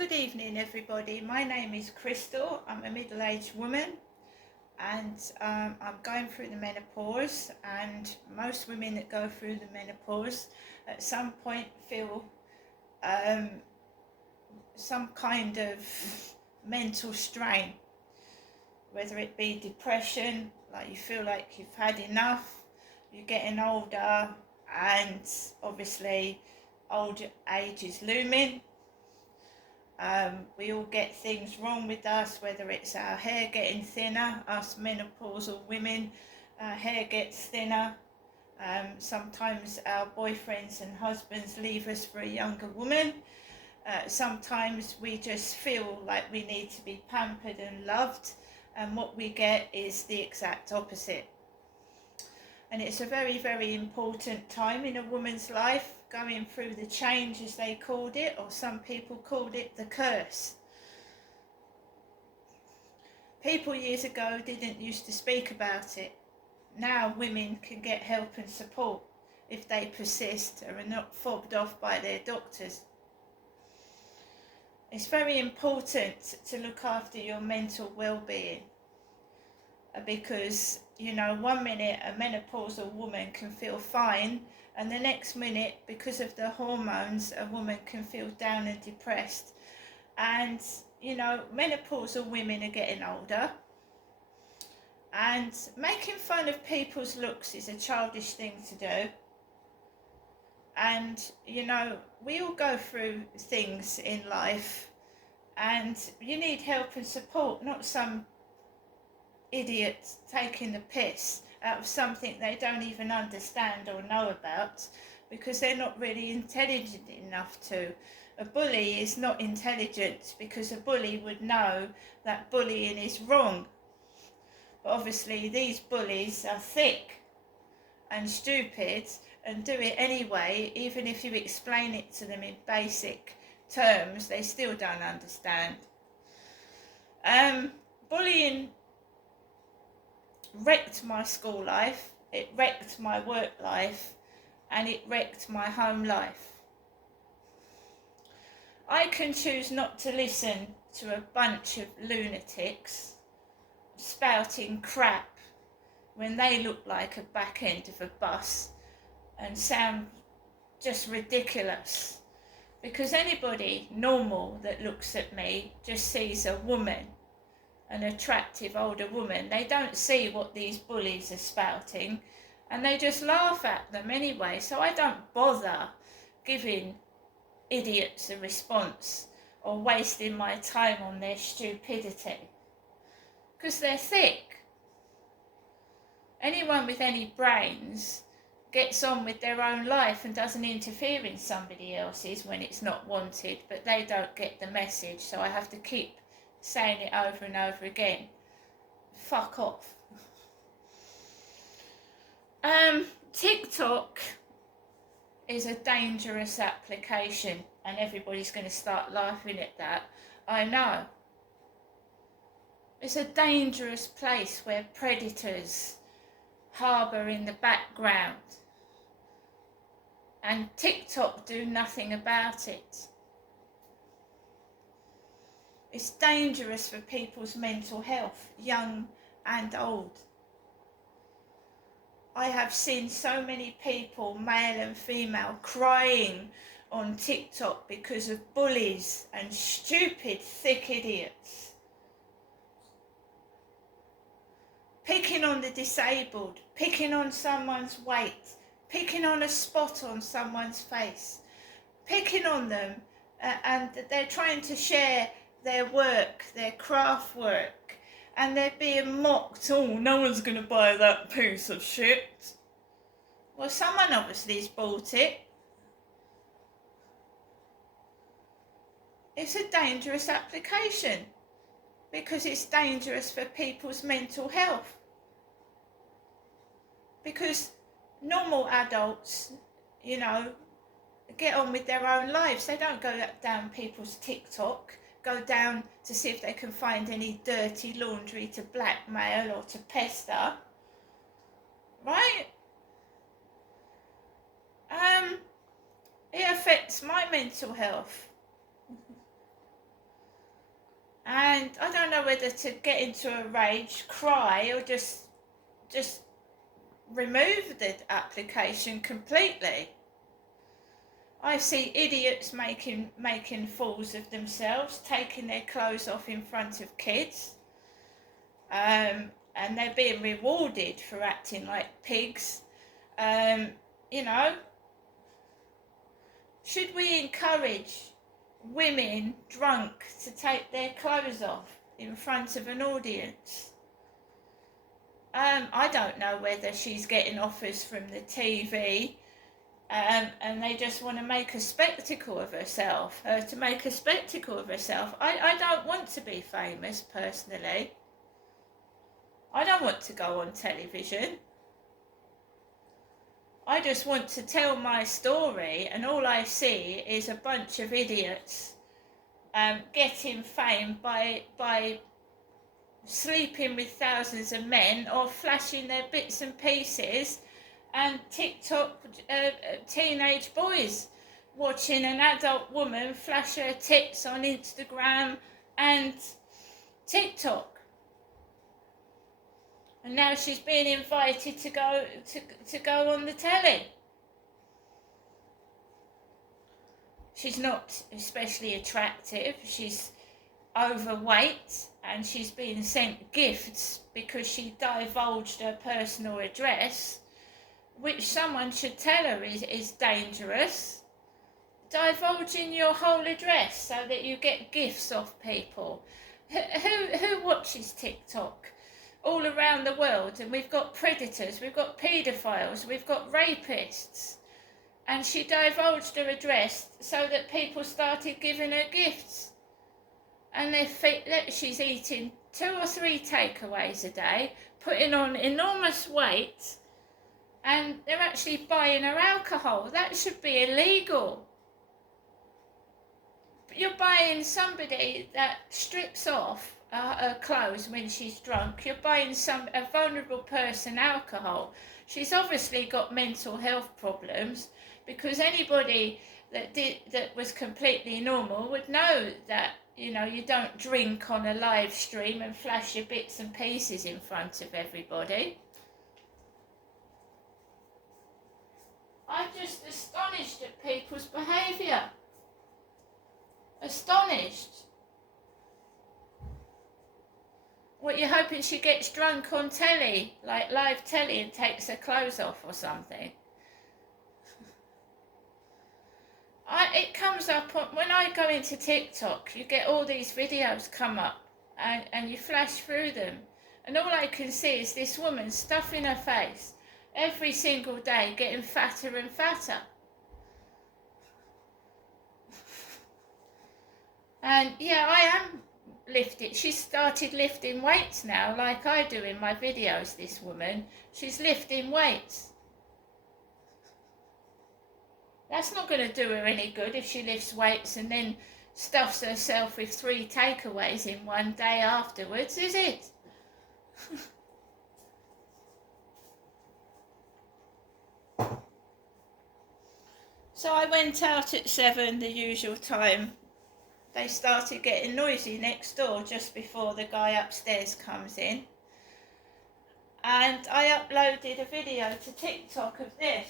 Good evening, everybody. My name is Crystal. I'm a middle-aged woman, and I'm going through the menopause. And most women that go through the menopause at some point feel um, some kind of mental strain, whether it be depression, like you feel like you've had enough, you're getting older, and obviously old age is looming. We all get things wrong with us, whether it's our hair getting thinner, us menopausal women, our hair gets thinner. Sometimes our boyfriends and husbands leave us for a younger woman. Sometimes we just feel like we need to be pampered and loved, and what we get is the exact opposite. And it's a very, very important time in a woman's life, going through the change, as they called it, or some people called it the curse. People years ago didn't used to speak about it. Now women can get help and support if they persist and are not fobbed off by their doctors. It's very important to look after your mental well-being, because, you know, 1 minute a menopausal woman can feel fine, and the next minute, because of the hormones, a woman can feel down and depressed. And, you know, menopausal women are getting older, and making fun of people's looks is a childish thing to do. And, you know, we all go through things in life, and you need help and support, not some idiot taking the piss out of something they don't even understand or know about, because they're not really intelligent enough to. A bully is not intelligent, because a bully would know that bullying is wrong. But obviously these bullies are thick and stupid and do it anyway. Even if you explain it to them in basic terms, they still don't understand. Bullying wrecked my school life, it wrecked my work life, and it wrecked my home life. I can choose not to listen to a bunch of lunatics spouting crap when they look like a back end of a bus and sound just ridiculous. Because anybody normal that looks at me just sees a woman, an attractive older woman. They don't see what these bullies are spouting, and they just laugh at them anyway. So I don't bother giving idiots a response or wasting my time on their stupidity, because they're thick. Anyone with any brains gets on with their own life and doesn't interfere in somebody else's when it's not wanted, but they don't get the message, so I have to keep saying it over and over again. Fuck off. TikTok is a dangerous application, and everybody's going to start laughing at that. I know. It's a dangerous place where predators harbour in the background, and TikTok do nothing about it. It's dangerous for people's mental health, young and old. I have seen so many people, male and female, crying on TikTok because of bullies and stupid, thick idiots. Picking on the disabled, picking on someone's weight, picking on a spot on someone's face, picking on them, and they're trying to share their work, their craft work, and they're being mocked. Oh, no one's going to buy that piece of shit. Well, someone obviously has bought it. It's a dangerous application, because it's dangerous for people's mental health. Because normal adults, you know, get on with their own lives. They don't go down people's TikTok, go down to see if they can find any dirty laundry to blackmail or to pester, right? It affects my mental health. And I don't know whether to get into a rage, cry, or just remove the application completely. I see idiots making fools of themselves, taking their clothes off in front of kids, and they're being rewarded for acting like pigs. You know, should we encourage women drunk to take their clothes off in front of an audience? I don't know whether she's getting offers from the TV, and they just want to make a spectacle of herself, to make a spectacle of herself. I don't want to be famous personally. I don't want to go on television. I just want to tell my story, and all I see is a bunch of idiots getting fame by sleeping with thousands of men or flashing their bits and pieces, and TikTok teenage boys watching an adult woman flash her tits on Instagram and TikTok. And now she's being invited to go on the telly. She's not especially attractive. She's overweight, and she's been sent gifts because she divulged her personal address, which someone should tell her is dangerous. Divulging your whole address so that you get gifts off people. Who watches TikTok? All around the world, and we've got predators, we've got paedophiles, we've got rapists, and she divulged her address so that people started giving her gifts. And she's eating 2 or 3 takeaways a day, putting on enormous weight, and they're actually buying her alcohol. That should be illegal. But you're buying somebody that strips off her clothes when she's drunk. You're buying a vulnerable person alcohol. She's obviously got mental health problems, because anybody that was completely normal would know that, you know, you don't drink on a live stream and flash your bits and pieces in front of everybody. I'm just astonished at people's behaviour. Astonished. What, you're hoping she gets drunk on telly, like live telly, and takes her clothes off or something? It comes up when I go into TikTok. You get all these videos come up, and you flash through them, and all I can see is this woman stuffing her face every single day, getting fatter and fatter. And yeah, I am lifting. She's started lifting weights now, like I do in my videos, this woman. She's lifting weights. That's not going to do her any good if she lifts weights and then stuffs herself with 3 takeaways in one day afterwards, is it? So I went out at 7, the usual time. They started getting noisy next door just before the guy upstairs comes in. And I uploaded a video to TikTok of this.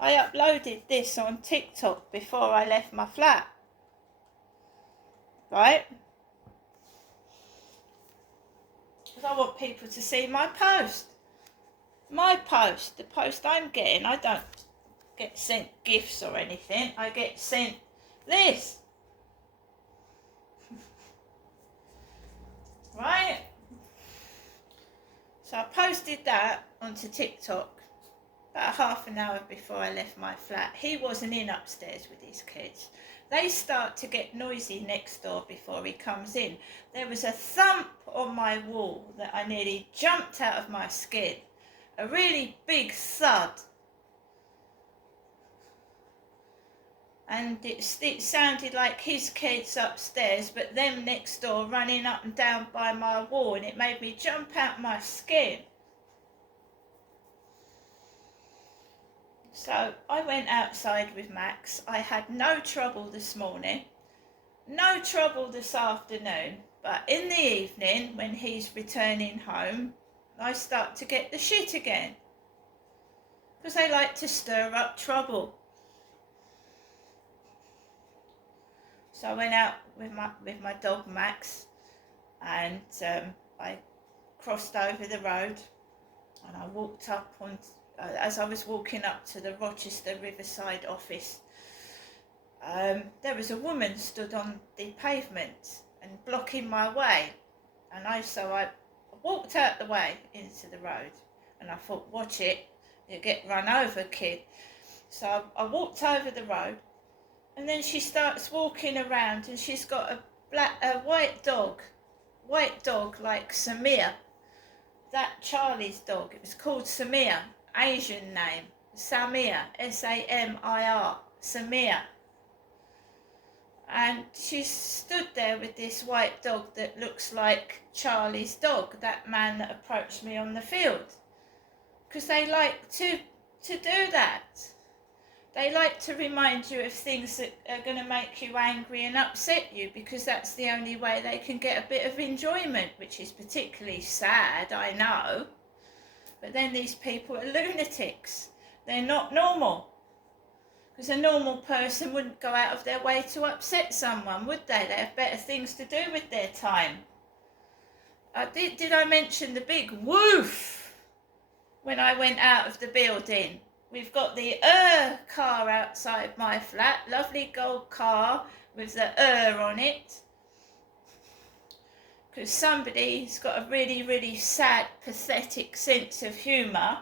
I uploaded this on TikTok before I left my flat. Right? Because I want people to see my post. The post I'm getting. I don't get sent gifts or anything. I get sent this. Right? So I posted that onto TikTok about half an hour before I left my flat. He wasn't in upstairs with his kids. They start to get noisy next door before he comes in. There was a thump on my wall that I nearly jumped out of my skin. A really big thud. And it sounded like his kids upstairs, but them next door running up and down by my wall, and it made me jump out my skin. So I went outside with Max. I had no trouble this morning, no trouble this afternoon, but in the evening when he's returning home, I start to get the shit again. Because they like to stir up trouble. So I went out with my dog Max, and I crossed over the road, and I walked up on. As I was walking up to the Rochester Riverside office, there was a woman stood on the pavement and blocking my way, and so I walked out the way into the road, and I thought, watch it, you get run over, kid. So I walked over the road, and then she starts walking around, and she's got a white dog like Samir, that Charlie's dog. It was called Samir, Asian name, Samir, Samir, Samir. And she stood there with this white dog that looks like Charlie's dog, that man that approached me on the field. Because they like to do that. They like to remind you of things that are going to make you angry and upset you, because that's the only way they can get a bit of enjoyment, which is particularly sad, I know. But then these people are lunatics. They're not normal. Because a normal person wouldn't go out of their way to upset someone, would they? They have better things to do with their time. Did I mention the big woof when I went out of the building? We've got the car outside my flat, lovely gold car with the on it. Because somebody's got a really, really sad, pathetic sense of humour.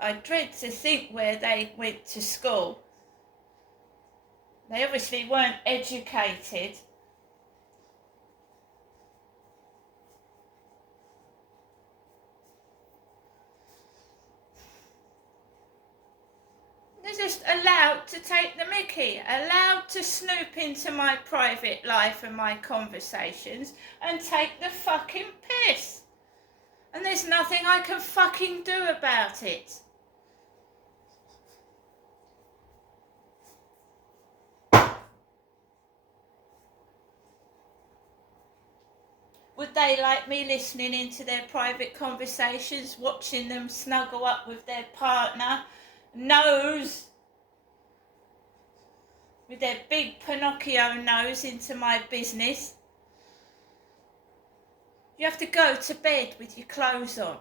I dread to think where they went to school. They obviously weren't educated. They're just allowed to take the mickey, allowed to snoop into my private life and my conversations and take the fucking piss. And there's nothing I can fucking do about it. Would they like me listening into their private conversations, watching them snuggle up with their partner, nose, with their big Pinocchio nose into my business? You have to go to bed with your clothes on.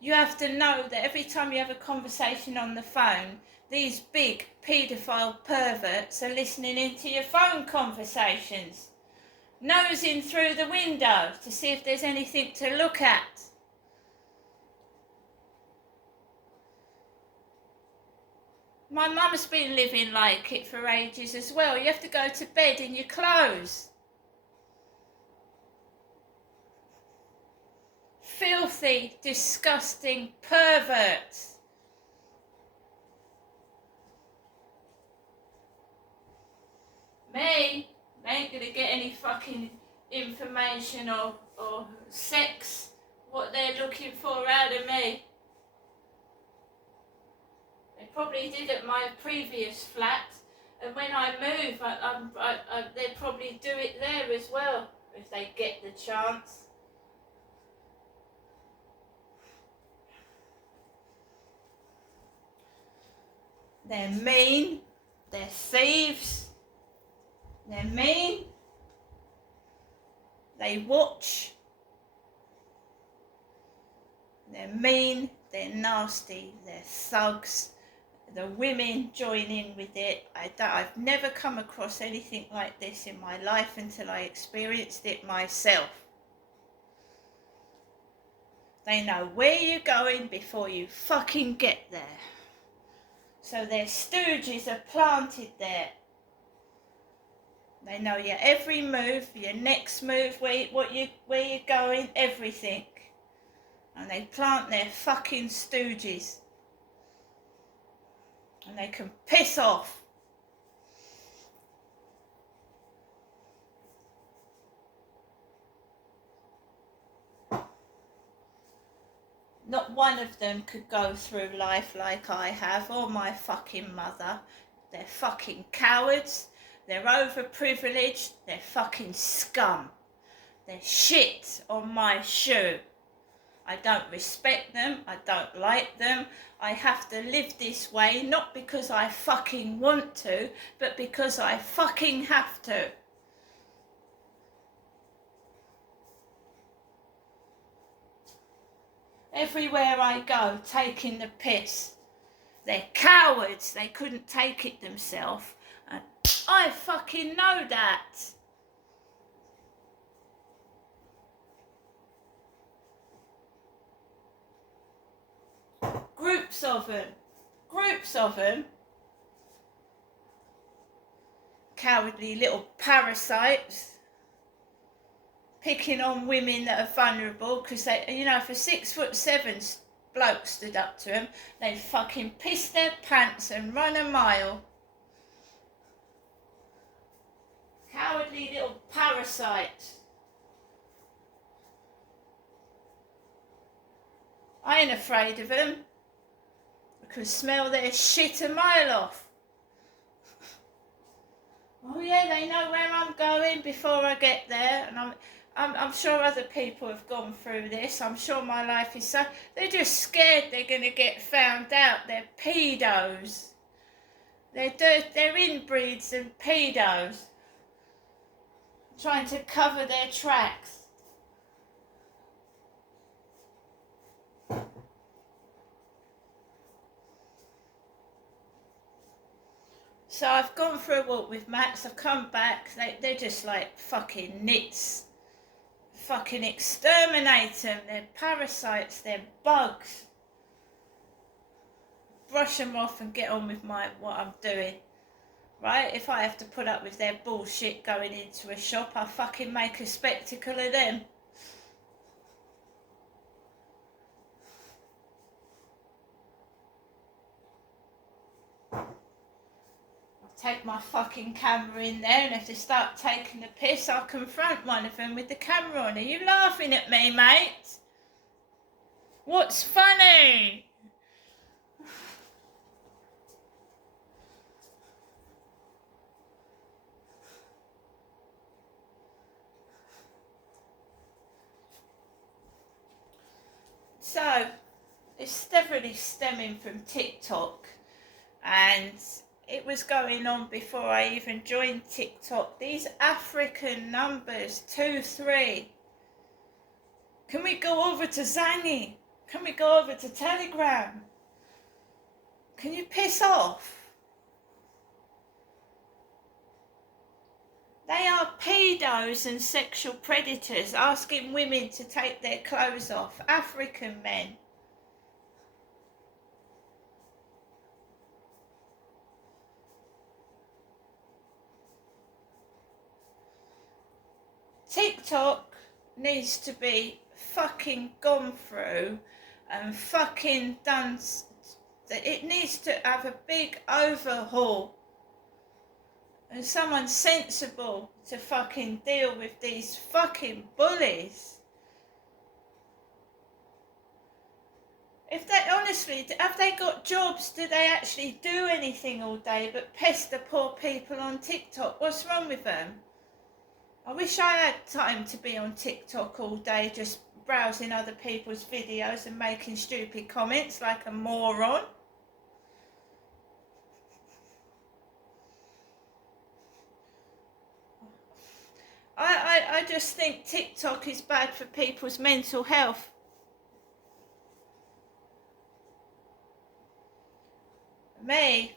You have to know that every time you have a conversation on the phone, these big paedophile perverts are listening into your phone conversations, nosing through the window to see if there's anything to look at. My mum's been living like it for ages as well. You have to go to bed in your clothes. Filthy, disgusting perverts. Me, they ain't gonna get any fucking information or sex, what they're looking for out of me. They probably did at my previous flat, and when I move, they'll probably do it there as well, if they get the chance. They're mean, they're thieves, they're mean, they watch, they're mean, they're nasty, they're thugs. The women join in with it. I've never come across anything like this in my life until I experienced it myself. They know where you're going before you fucking get there. So their stooges are planted there. They know your every move, your next move, where you're going, everything. And they plant their fucking stooges. And they can piss off. Not one of them could go through life like I have, or my fucking mother. They're fucking cowards. They're overprivileged. They're fucking scum. They're shit on my shoe. I don't respect them. I don't like them. I have to live this way, not because I fucking want to, but because I fucking have to. Everywhere I go, taking the piss. They're cowards. They couldn't take it themselves. And I fucking know that. Groups of them. Groups of them. Cowardly little parasites. Picking on women that are vulnerable because they, you know, if a 6'7" bloke stood up to them, they'd fucking piss their pants and run a mile. Cowardly little parasites. I ain't afraid of them. I can smell their shit a mile off. Oh yeah, they know where I'm going before I get there, and I'm sure other people have gone through this. I'm sure my life is so... They're just scared they're going to get found out. They're pedos. They're inbreeds and pedos. Trying to cover their tracks. So I've gone for a walk with Max, I've come back, they're just like fucking nits. Fucking exterminate them, they're parasites, they're bugs. Brush them off and get on with what I'm doing. Right? If I have to put up with their bullshit going into a shop, I'll fucking make a spectacle of them. Take my fucking camera in there, and if they start taking the piss, I'll confront one of them with the camera on. Are you laughing at me, mate? What's funny? So, it's definitely stemming from TikTok, and it was going on before I even joined TikTok. These African numbers, 2-3. Can we go over to Zanny? Can we go over to Telegram? Can you piss off? They are pedos and sexual predators asking women to take their clothes off. African men. TikTok needs to be fucking gone through and fucking done. It needs to have a big overhaul. And someone sensible to fucking deal with these fucking bullies. If they, honestly, have they got jobs? Do they actually do anything all day but pester poor people on TikTok? What's wrong with them? I wish I had time to be on TikTok all day just browsing other people's videos and making stupid comments like a moron. I just think TikTok is bad for people's mental health. Me,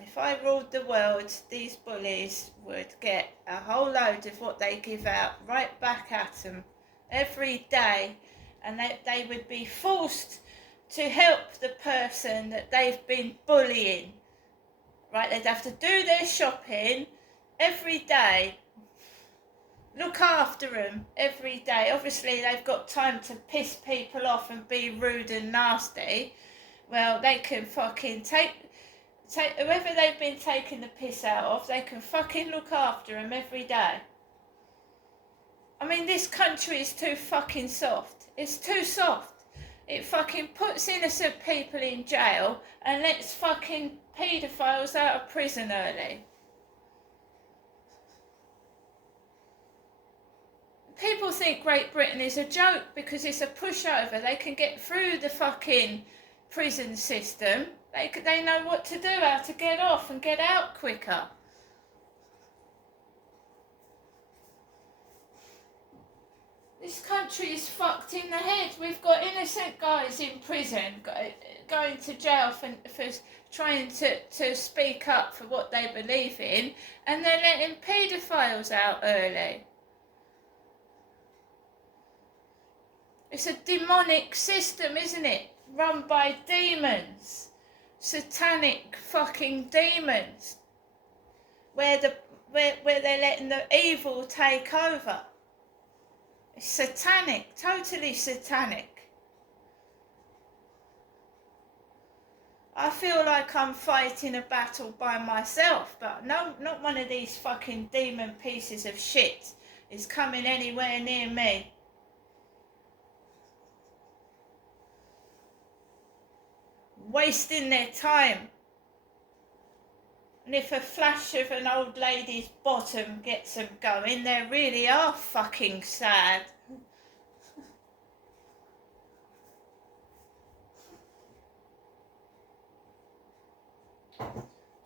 if I ruled the world, these bullies would get a whole load of what they give out right back at them every day, and they would be forced to help the person that they've been bullying. Right, they'd have to do their shopping every day, look after them every day. Obviously, they've got time to piss people off and be rude and nasty. Well, they can fucking take whoever they've been taking the piss out of, they can fucking look after them every day. I mean, this country is too fucking soft. It's too soft. It fucking puts innocent people in jail and lets fucking paedophiles out of prison early. People think Great Britain is a joke because it's a pushover. They can get through the fucking prison system. They know what to do, how to get off and get out quicker. This country is fucked in the head. We've got innocent guys in prison going to jail for trying to speak up for what they believe in, and they're letting paedophiles out early. It's a demonic system, isn't it? Run by demons. Satanic fucking demons. Where they're letting the evil take over. It's satanic, totally satanic. I feel like I'm fighting a battle by myself, but no, not one of these fucking demon pieces of shit is coming anywhere near me. Wasting their time. And if a flash of an old lady's bottom gets them going, they really are fucking sad.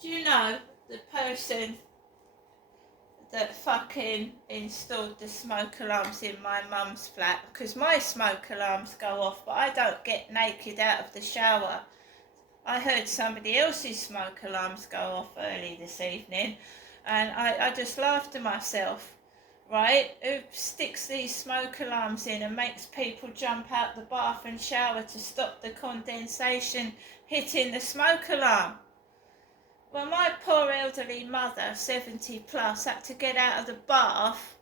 Do you know the person that fucking installed the smoke alarms in my mum's flat? Because my smoke alarms go off, but I don't get naked out of the shower. I heard somebody else's smoke alarms go off early this evening, and I just laughed to myself, right? Who sticks these smoke alarms in and makes people jump out the bath and shower to stop the condensation hitting the smoke alarm? Well, my poor elderly mother, 70 plus, had to get out of the bath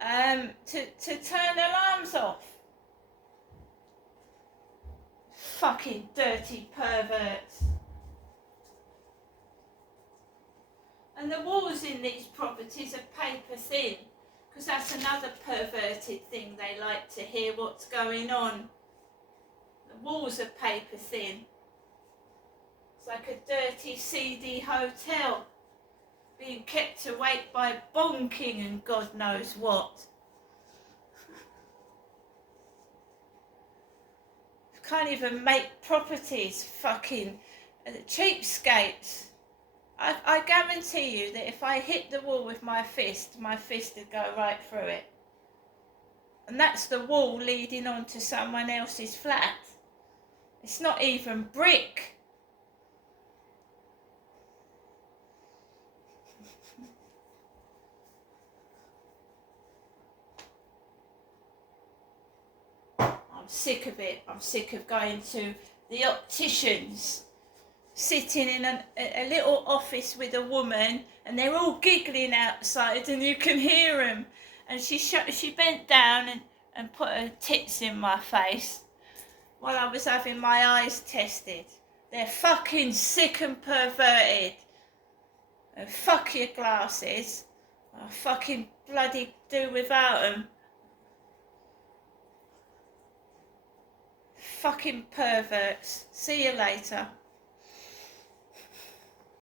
to turn alarms off. Fucking dirty perverts. And the walls in these properties are paper thin, because that's another perverted thing. They like to hear what's going on. The walls are paper thin. It's like a dirty, seedy hotel being kept awake by bonking and God knows what. Can't even make properties, fucking cheapskates. I guarantee you that if I hit the wall with my fist would go right through it. And that's the wall leading on to someone else's flat. It's not even brick. I'm sick of it. I'm sick of going to the opticians, sitting in a little office with a woman, and they're all giggling outside, and you can hear them. And she bent down and put her tits in my face while I was having my eyes tested. They're fucking sick and perverted. And fuck your glasses. I'll fucking bloody do without them. Fucking perverts. See you later.